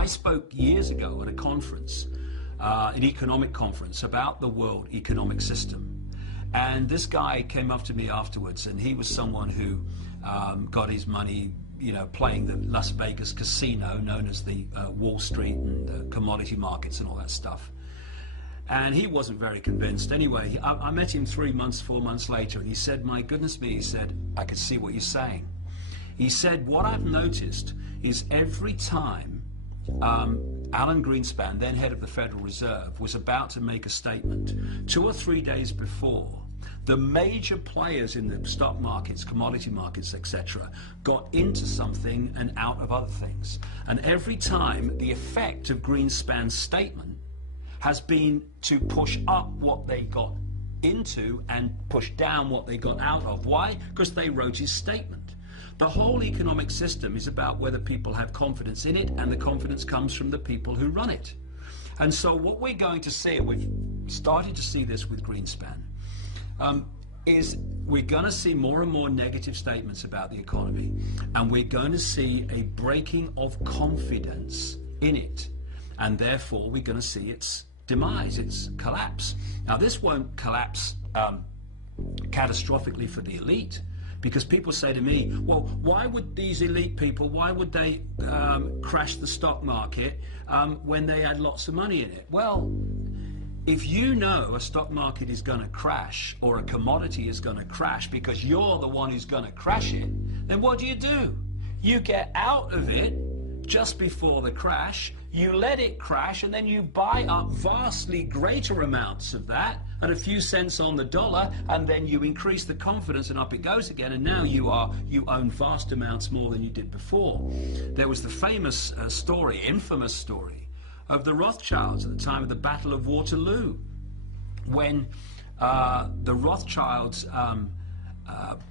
I spoke years ago at a conference, an economic conference, about the world economic system. And this guy came up to me afterwards, and he was someone who got his money, you know, playing the Las Vegas casino, known as the Wall Street and the commodity markets and all that stuff. And he wasn't very convinced. Anyway, I met him 3 months, 4 months later, and he said, my goodness me, he said, I can see what you're saying. He said, what I've noticed is every time Alan Greenspan, then head of the Federal Reserve, was about to make a statement, 2 or 3 days before, the major players in the stock markets, commodity markets, etc., got into something and out of other things. And every time, the effect of Greenspan's statement has been to push up what they got into and push down what they got out of. Why? Because they wrote his statement. The whole economic system is about whether people have confidence in it, and the confidence comes from the people who run it. And so what we're going to see, and we've started to see this with Greenspan, is we're going to see more and more negative statements about the economy, and we're going to see a breaking of confidence in it, and therefore we're going to see its demise, its collapse. Now this won't collapse catastrophically for the elite, because people say to me, well, why would these elite people, why would they crash the stock market when they had lots of money in it? Well, if you know a stock market is going to crash, or a commodity is going to crash because you're the one who's going to crash it, then what do? You get out of it just before the crash, you let it crash, and then you buy up vastly greater amounts of that at a few cents on the dollar, and then you increase the confidence and up it goes again, and now you own vast amounts more than you did before. There was the famous story, infamous story, of the Rothschilds at the time of the Battle of Waterloo, when the Rothschilds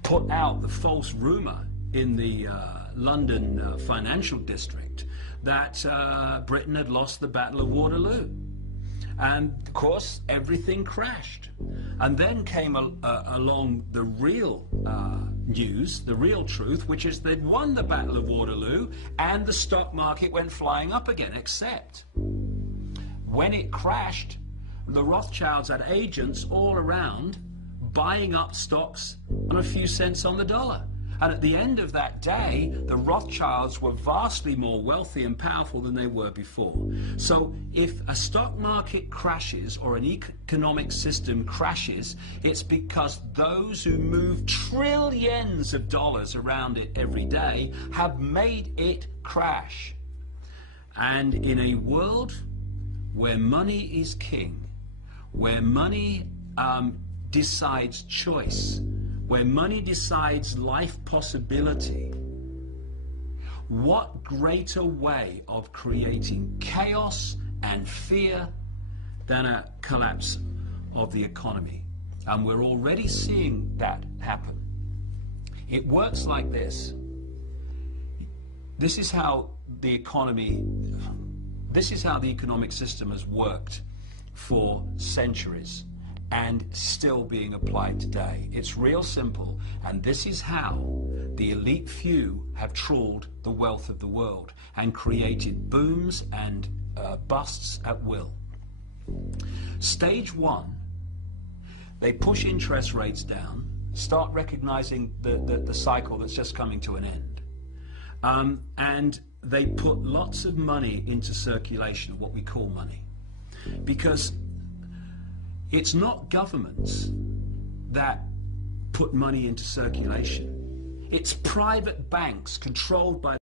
put out the false rumor in the London financial district that Britain had lost the Battle of Waterloo. And of course, everything crashed. And then came along the real news, the real truth, which is they'd won the Battle of Waterloo, and the stock market went flying up again, except when it crashed, the Rothschilds had agents all around buying up stocks on a few cents on the dollar. And at the end of that day, the Rothschilds were vastly more wealthy and powerful than they were before. So if a stock market crashes, or an economic system crashes, it's because those who move trillions of dollars around it every day have made it crash. And in a world where money is king, where money decides choice, where money decides life possibility, what greater way of creating chaos and fear than a collapse of the economy? And we're already seeing that happen. It works like this. This is how the economic system has worked for centuries, and still being applied today. It's real simple, and this is how the elite few have trawled the wealth of the world and created booms and busts at will. Stage one, they push interest rates down, start recognizing the cycle that's just coming to an end, and they put lots of money into circulation, what we call money, because it's not governments that put money into circulation. It's private banks controlled by